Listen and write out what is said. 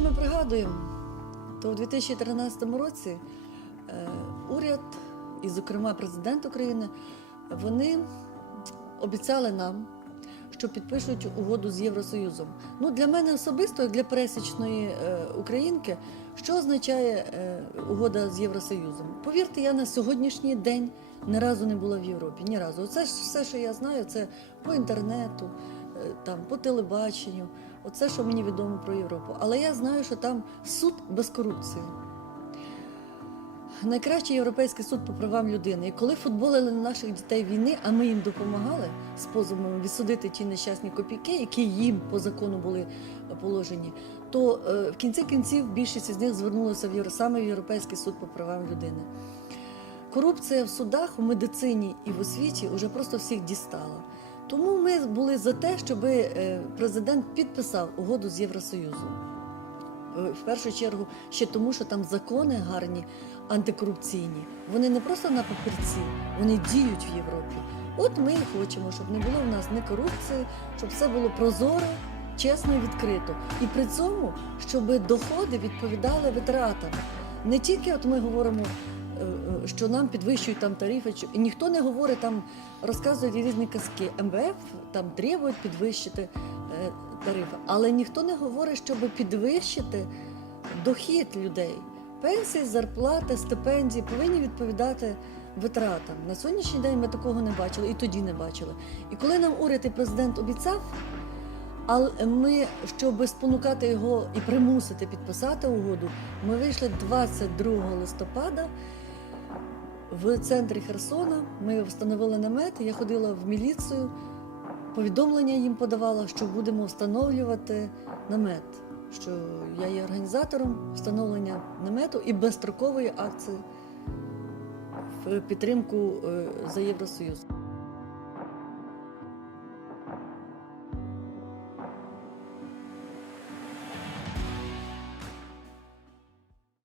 ми пригадуємо, то у 2013 році е, уряд, і, зокрема, президент України, вони обіцяли нам, що підпишуть угоду з Євросоюзом. Ну, для мене особисто, як для пересічної е, українки, що означає е, угода з Євросоюзом? Повірте, я на сьогоднішній день ні разу не була в Європі. Ні разу. Оце ж все, що я знаю, це по інтернету, там, по телебаченню. Оце, що мені відомо про Європу. Але я знаю, що там суд без корупції. Найкращий європейський суд по правам людини. І коли футболили на наших дітей війни, а ми їм допомагали з позовами відсудити ті нещасні копійки, які їм по закону були положені, то е, в кінці кінців більшість з них звернулася в Євро, саме в Європейський суд по правам людини. Корупція в судах, у медицині і в освіті вже просто всіх дістала. Були за те, щоб президент підписав угоду з Євросоюзом. Е, В першу чергу ще тому, що там закони гарні, антикорупційні. Вони не просто на папірці, вони діють в Європі. От ми і хочемо, щоб не було в нас ні корупції, щоб все було прозоро, чесно і відкрито. І при цьому, щоб доходи відповідали витратам. Не тільки от ми говоримо, е, е, що нам підвищують там тарифи, і ніхто не говорить там, розказують різні казки. МВФ там требують підвищити е, тарифи, але ніхто не говорить, щоб підвищити дохід людей. Пенсії, зарплати, стипендії повинні відповідати витратам. На сьогоднішній день ми такого не бачили і тоді не бачили. І коли нам уряд і президент обіцяв, але ми, щоб спонукати його і примусити підписати угоду, ми вийшли 22 листопада в центрі Херсона. Ми встановили намет. Я ходила в міліцію, повідомлення їм подавала, що будемо встановлювати намет. Що я є організатором встановлення намету і безстрокової акції в підтримку е, за Євросоюз.